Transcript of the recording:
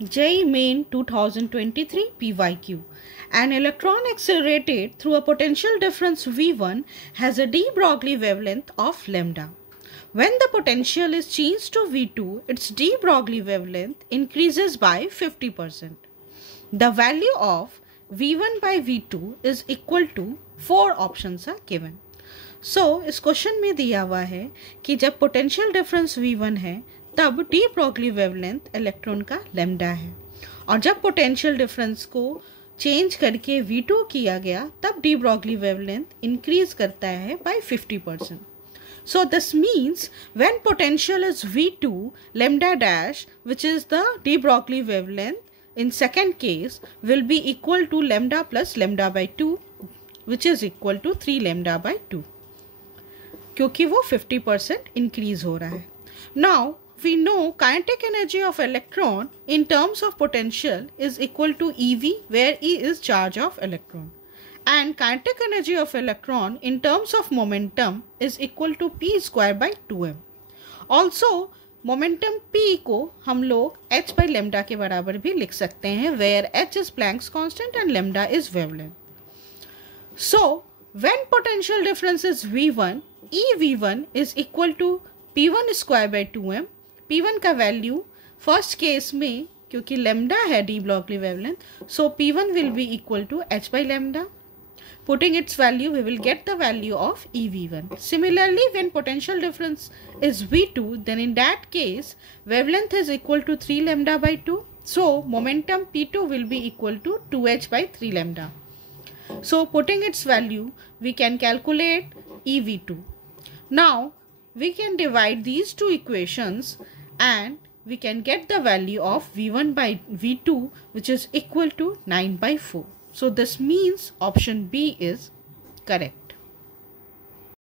JEE Main 2023 PYQ. An electron accelerated through a potential difference V1 has a de Broglie wavelength of lambda. When the potential is changed to V2, its de Broglie wavelength increases by 50%. The value of V1 by V2 is equal to 4 options are given. So, इस question में दिया हुआ है कि जब potential difference V1 है तब de Broglie wavelength electron का लैम्डा है, और जब पोटेंशियल डिफरेंस को चेंज करके V2 किया गया तब डी ब्रॉगली वेवलेंथ इंक्रीज करता है bye 50%. So this means when potential is V2, lambda dash, which is the de Broglie wavelength in second case, will be equal to lambda plus lambda by 2, which is equal to 3 lambda by 2, क्योंकि वो 50% increase हो रहा है. Now we know kinetic energy of electron in terms of potential is equal to EV, where E is charge of electron, and kinetic energy of electron in terms of momentum is equal to P square by 2m. Also momentum P को हम लोग h by lambda के बराबर भी लिख सकते हैं, where h is Planck's constant and lambda is wavelength. So when potential difference is V1, EV1 is equal to P1 square by 2m. P1 का वैल्यू फर्स्ट केस में क्योंकि लैम्डा है de Broglie wavelength, so P1 will be equal to h by lambda. Putting its value, we will get the value of EV1. Similarly, when potential difference is V2, then in that case, wavelength is equal to 3 lambda by 2. So, momentum P2 will be equal to 2h by 3 lambda. So, putting its value, we can calculate EV2. Now, we can divide these two equations and we can get the value of V1 by V2, which is equal to 9 by 4. So this means option B is correct.